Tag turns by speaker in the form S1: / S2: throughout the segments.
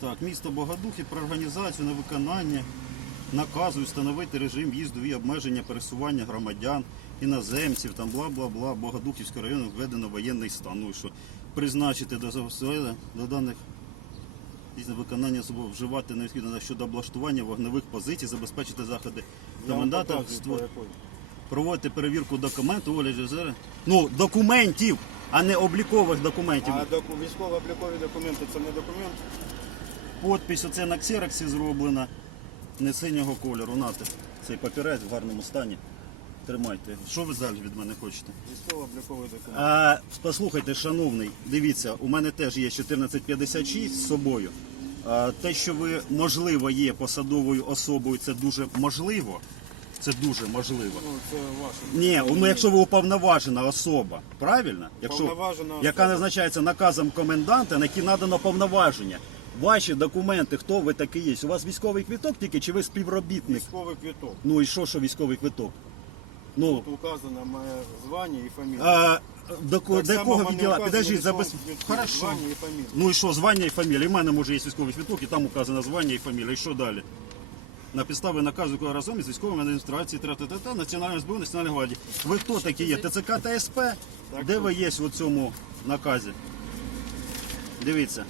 S1: Так, місто Богодухів про організацію на виконання наказу встановити режим в'їзду і обмеження пересування громадян, іноземців, там бла-бла-бла, Богодухівського району введено воєнний стан. Ну що, призначити до до даних після виконання особо вживати необхідно щодо облаштування вогневих позицій, забезпечити заходи
S2: якої.
S1: проводити перевірку документів, Оля Жезера. Ну, документів, а не облікових документів.
S2: А доку... військово-облікові документи це не документ.
S1: Подпись оце на ксероксі зроблена, не синього кольору. Нате. Цей папірець в гарному стані. Тримайте. Що ви далі від мене хочете?
S2: Військово-обліковий документ.
S1: А, послухайте, шановний, дивіться, у мене теж є 1456 з собою. А, те, що ви, можливо, є посадовою особою, це дуже можливо. Це дуже можливо.
S2: Ну, це ваше.
S1: Ні, ну якщо ви уповноважена особа, правильно? Якщо,
S2: Уповноважена
S1: яка
S2: особа.
S1: назначається наказом коменданта, на який надано повноваження. Ваші документи, хто ви такий є? У вас військовий квіток тільки чи ви співробітник?
S2: Військовий квіток.
S1: Ну і що, що військовий квиток? Ну,
S2: Тут указано моє звання і фамілія.
S1: а, до, ко-
S2: Так
S1: до
S2: само
S1: кого
S2: мене
S1: відділа?
S2: в
S1: забез... Хорошо.
S2: Звання і фамілія.
S1: Ну і що, звання і фамілія? У мене може є військовий квиток, і там указано звання і фамілія. І що далі? На підставі наказу коли разом із військовими адміністрацією та Національної зброї Національної гвардії. Ви хто такі є? ТЦК та СП? Де ви є в цьому наказі? Дивіться.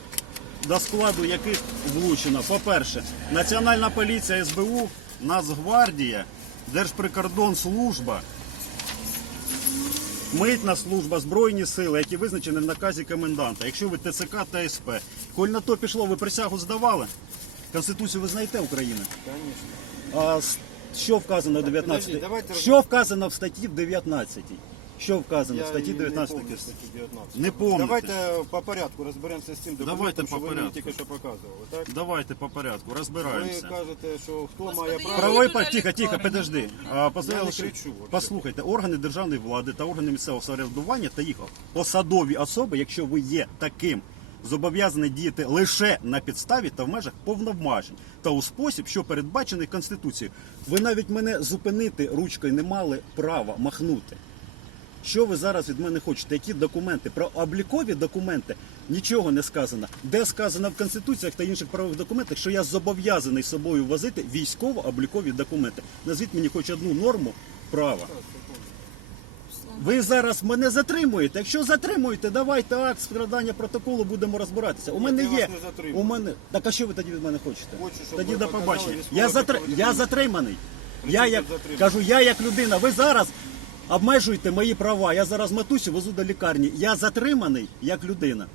S1: До складу яких влучено, по-перше, Національна поліція СБУ, Нацгвардія, Держприкордонслужба, Митна служба, Збройні сили, які визначені в наказі коменданта. Якщо ви ТЦК та СП. Коль на то пішло, ви присягу здавали? Конституцію ви знаєте України?
S2: Звісно.
S1: А що вказано в 19?
S2: подожди, давайте роз-
S1: Що вказано в статті в 19? Що вказано в статті
S2: її
S1: 19?
S2: Не, помню, статті 19.
S1: Не помните.
S2: Давайте по порядку розберемося з цим документом,
S1: Давайте
S2: що ви мені
S1: порядку.
S2: тільки що показували. Так?
S1: Давайте по порядку,
S2: Ви
S1: розбираємося.
S2: кажете, що хто має право.
S1: Правовий
S3: дуже
S1: пак, тихо, тихо, подожди. А,
S2: Я не
S1: що-
S2: кричу.
S1: Послухайте, органи державної влади та органи місцевого самоврядування та їх посадові особи, якщо ви є таким, зобов'язані діяти лише на підставі та в межах повноважень та у спосіб, що передбачений Конституцією. Ви навіть мене зупинити ручкою не мали права махнути. Що ви зараз від мене хочете? Які документи? Про облікові документи нічого не сказано. Де сказано в конституціях та інших правових документах, що я зобов'язаний з собою возити військово-облікові документи. Назвіть мені хоч одну норму права. Ви зараз мене затримуєте. Якщо затримуєте, давайте акт складання протоколу, будемо розбиратися. У мене є. У мене так а що ви тоді від мене хочете?
S2: Хочу, щоб
S1: тоді
S2: ви
S1: до
S2: показали
S1: побачення.
S2: військове
S1: Я затр... я затриманий. Я як кажу, я як людина. Ви зараз обмежуєте мої права. Я зараз матусю везу до лікарні. Я затриманий як людина.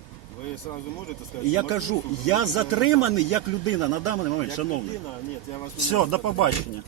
S2: Ви сразу можете сказати,
S1: я
S2: що
S1: кажу, я затриманий як людина на даний момент,
S2: Як
S1: шановний.
S2: людина? Ні, я вас не
S1: Все,
S2: можу
S1: до
S2: затримати.
S1: побачення.